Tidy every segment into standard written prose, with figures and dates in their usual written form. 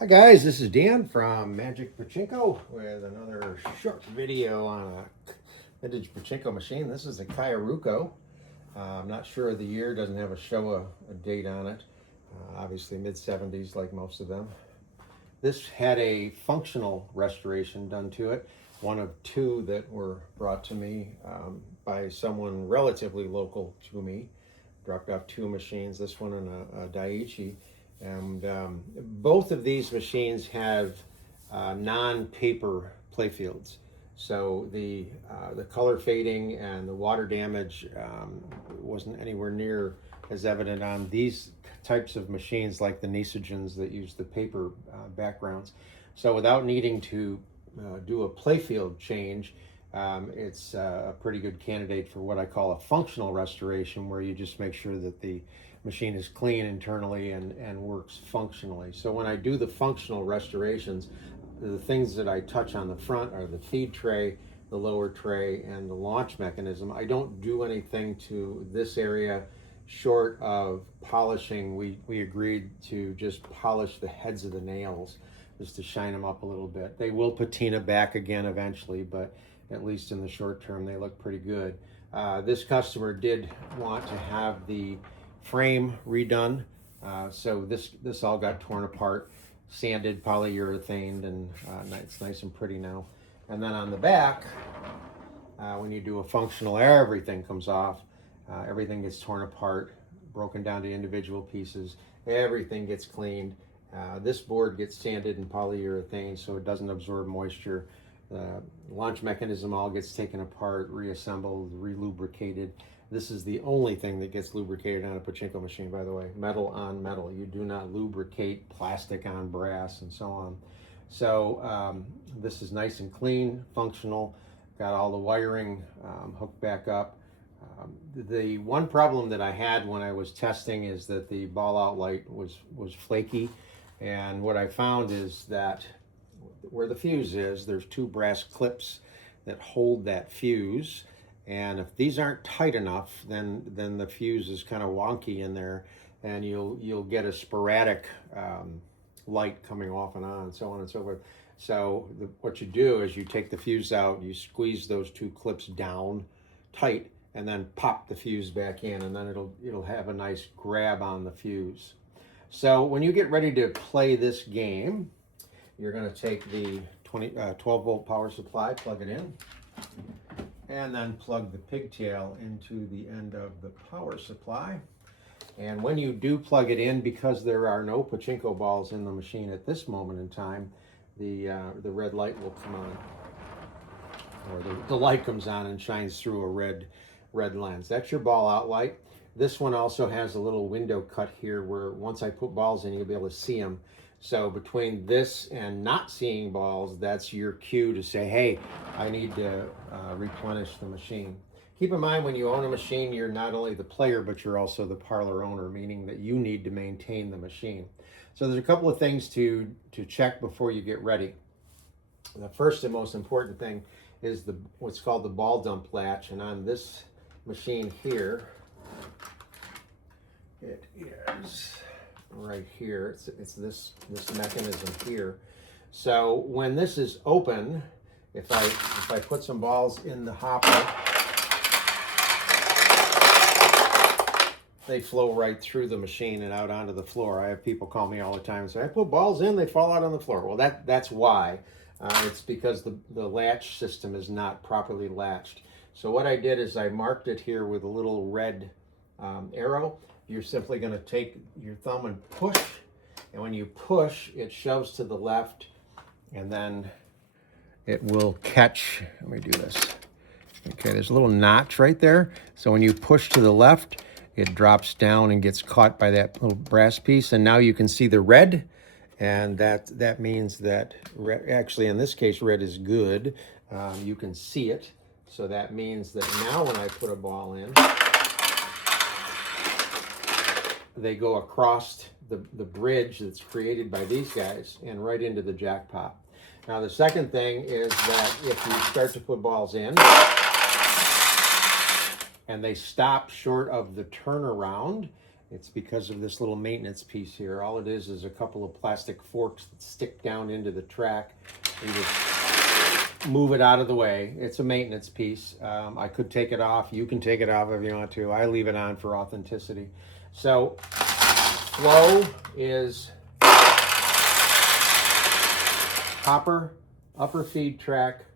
Hi guys, this is Dan from Magic Pachinko with another short video on a vintage Pachinko machine. This is a Kyoraku. I'm not sure of the year, doesn't have a date on it. Obviously mid-70s like most of them. This had a functional restoration done to it, one of two that were brought to me by someone relatively local to me. Dropped off two machines, this one and a Daiichi. And both of these machines have non-paper playfields. So the color fading and the water damage wasn't anywhere near as evident on these types of machines like the Nisogens that use the paper backgrounds. So without needing to do a playfield change, it's a pretty good candidate for what I call a functional restoration, where you just make sure that the machine is clean internally and works functionally. So when I do the functional restorations, the things that I touch on the front are the feed tray, the lower tray, and the launch mechanism. I don't do anything to this area short of polishing. We agreed to just polish the heads of the nails just to shine them up a little bit. They will patina back again eventually, but at least in the short term they look pretty good. This customer did want to have the frame redone, so this all got torn apart, sanded, polyurethaned, and it's nice and pretty now. And then on the back, when you do a functional, everything comes off. Everything gets torn apart, broken down to individual pieces. Everything gets cleaned. This board gets sanded and polyurethane so it doesn't absorb moisture. The launch mechanism all gets taken apart, reassembled, relubricated. This is the only thing that gets lubricated on a Pachinko machine, by the way. Metal on metal. You do not lubricate plastic on brass and so on. So this is nice and clean, functional. Got all the wiring hooked back up. The one problem that I had when I was testing is that the ball out light was flaky. And what I found is that where the fuse is, there's two brass clips that hold that fuse. And if these aren't tight enough, then the fuse is kind of wonky in there, and you'll get a sporadic light coming off and on, so on and so forth. So what you do is you take the fuse out, you squeeze those two clips down tight, and then pop the fuse back in, and then it'll have a nice grab on the fuse. So when you get ready to play this game, you're going to take the 12 volt power supply, plug it in, and then plug the pigtail into the end of the power supply. And when you do plug it in, because there are no Pachinko balls in the machine at this moment in time, the red light will come on, or the light comes on and shines through a red lens. That's your ball out light. This one also has a little window cut here where once I put balls in, you'll be able to see them. So between this and not seeing balls, that's your cue to say, hey, I need to replenish the machine. Keep in mind, when you own a machine, you're not only the player, but you're also the parlor owner, meaning that you need to maintain the machine. So there's a couple of things to check before you get ready. The first and most important thing is what's called the ball dump latch. And on this machine here, it is right here. It's this mechanism here. So when this is open, if I put some balls in the hopper, they flow right through the machine and out onto the floor. I have people call me all the time and say, I put balls in, they fall out on the floor. Well, that's why. It's because the latch system is not properly latched. So what I did is I marked it here with a little red arrow. You're simply going to take your thumb and push, and when you push, it shoves to the left, and then it will catch. Let me do this. Okay, there's a little notch right there. So when you push to the left, it drops down and gets caught by that little brass piece, and now you can see the red, and that means that actually in this case red is good. You can see it, so that means that now when I put a ball in, they go across the bridge that's created by these guys and right into the jackpot. Now the second thing is that if you start to put balls in and they stop short of the turnaround, It's because of this little maintenance piece here. All it is a couple of plastic forks that stick down into the track. You just move it out of the way. It's a maintenance piece. I could take it off. You can take it off if you want to. I leave it on for authenticity. So flow is hopper, upper feed track,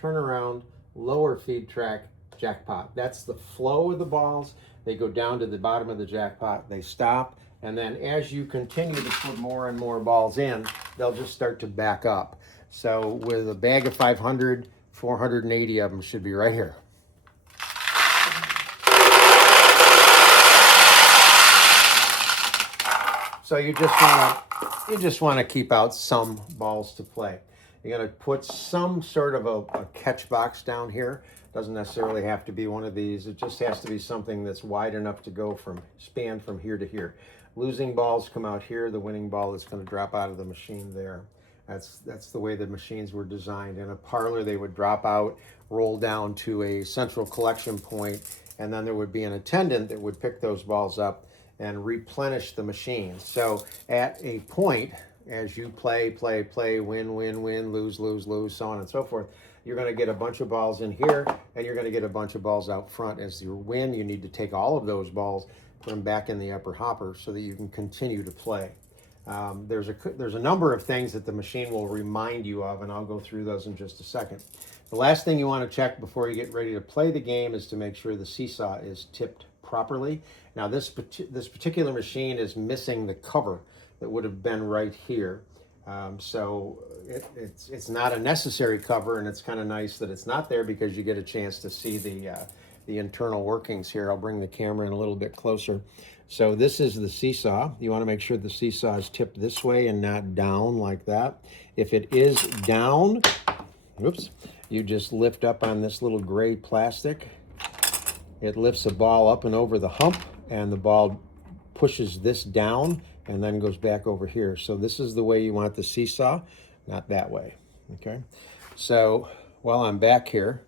turnaround, lower feed track, jackpot. That's the flow of the balls. They go down to the bottom of the jackpot, they stop, and then as you continue to put more and more balls in, they'll just start to back up. So with a bag of 500, 480 of them should be right here. So you just want to keep out some balls to play. You're going to put some sort of a catch box down here. Doesn't necessarily have to be one of these. It just has to be something that's wide enough to go span from here to here. Losing balls come out here. The winning ball is going to drop out of the machine there. That's the way the machines were designed. In a parlor, they would drop out, roll down to a central collection point, and then there would be an attendant that would pick those balls up and replenish the machine. So at a point, as you play, win, lose, so on and so forth, you're going to get a bunch of balls in here, and you're going to get a bunch of balls out front. As you win, you need to take all of those balls, put them back in the upper hopper so that you can continue to play. There's a number of things that the machine will remind you of, and I'll go through those in just a second. The last thing you want to check before you get ready to play the game is to make sure the seesaw is tipped properly. Now this particular machine is missing the cover that would have been right here. So it's not a necessary cover, and it's kind of nice that it's not there because you get a chance to see the internal workings here. I'll bring the camera in a little bit closer. So this is the seesaw. You want to make sure the seesaw is tipped this way and not down like that. If it is down, oops, you just lift up on this little gray plastic. It lifts a ball up and over the hump, and the ball pushes this down and then goes back over here. So this is the way you want the seesaw, not that way, okay? So while I'm back here,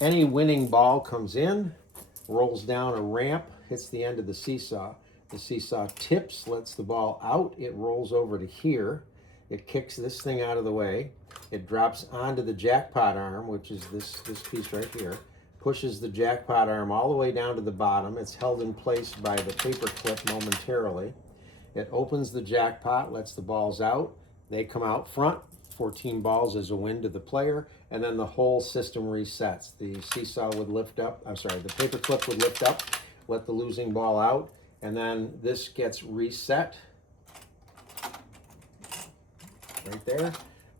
any winning ball comes in, rolls down a ramp, hits the end of the seesaw. The seesaw tips, lets the ball out, it rolls over to here, it kicks this thing out of the way, it drops onto the jackpot arm, which is this piece right here, pushes the jackpot arm all the way down to the bottom. It's held in place by the paper clip momentarily. It opens the jackpot, lets the balls out. They come out front. 14 balls is a win to the player, and then the whole system resets. The seesaw would lift up, the paper clip would lift up, let the losing ball out, and then this gets reset right there,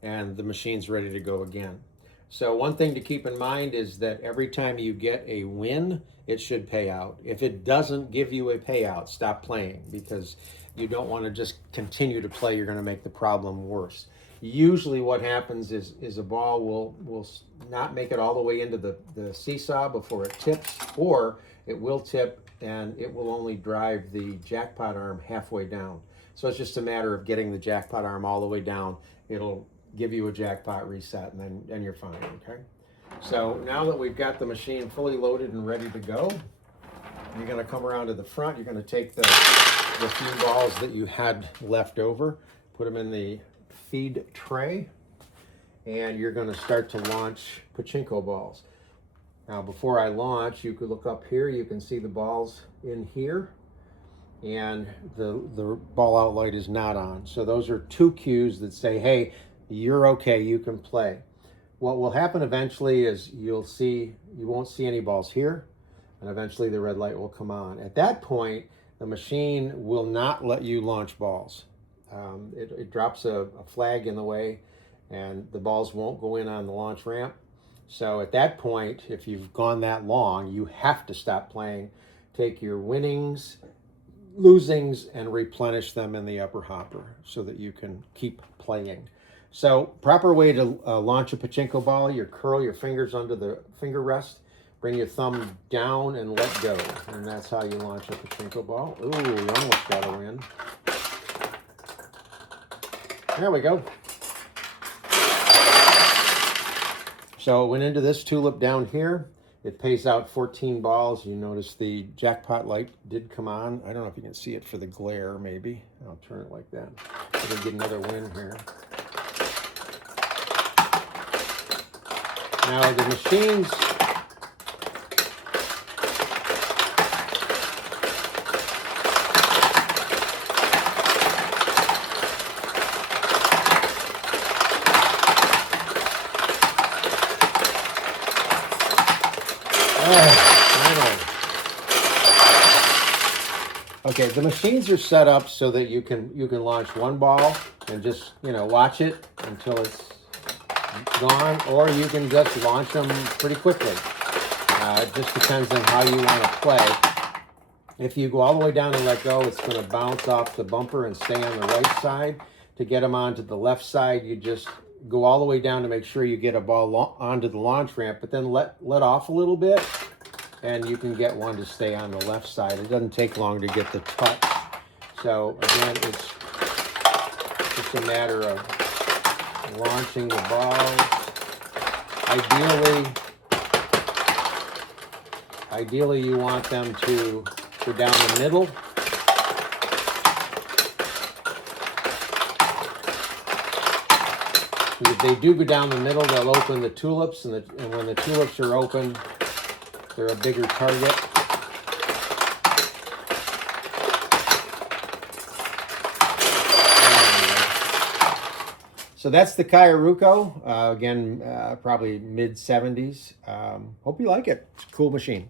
and the machine's ready to go again. So one thing to keep in mind is that every time you get a win, it should pay out. If it doesn't give you a payout, stop playing, because you don't want to just continue to play. You're going to make the problem worse. Usually what happens is a ball will not make it all the way into the seesaw before it tips, or it will tip and it will only drive the jackpot arm halfway down. So it's just a matter of getting the jackpot arm all the way down. It'll give you a jackpot reset, and then you're fine, okay? So now that we've got the machine fully loaded and ready to go, you're going to come around to the front. You're going to take the few balls that you had left over, put them in the feed tray, and you're going to start to launch Pachinko balls. Now before I launch, you could look up here. You can see the balls in here, and the ball out light is not on. So those are two cues that say, hey, you're okay, you can play. What will happen eventually is you won't see any balls here, and eventually the red light will come on. At that point, the machine will not let you launch balls. It drops a flag in the way, and the balls won't go in on the launch ramp. So at that point, if you've gone that long, you have to stop playing, take your winnings, losings, and replenish them in the upper hopper so that you can keep playing. So proper way to launch a Pachinko ball, you curl your fingers under the finger rest, bring your thumb down and let go. And that's how you launch a Pachinko ball. Ooh, you almost got a win. There we go. So it went into this tulip down here. It pays out 14 balls. You notice the jackpot light did come on. I don't know if you can see it for the glare, maybe. I'll turn it like that. I'm gonna get another win here. Now the machines, okay, the machines are set up so that you can launch one ball and just, you know, watch it until it's gone, or you can just launch them pretty quickly. It just depends on how you want to play. If you go all the way down and let go, it's going to bounce off the bumper and stay on the right side. To get them onto the left side, you just go all the way down to make sure you get a ball onto the launch ramp, but then let off a little bit, and you can get one to stay on the left side. It doesn't take long to get the touch. So again, it's just a matter of launching the balls. Ideally you want them to go down the middle. If they do go down the middle, they'll open the tulips, and when the tulips are open, they're a bigger target. So that's the Kyoraku. Again, probably mid-70s. Hope you like it. It's a cool machine.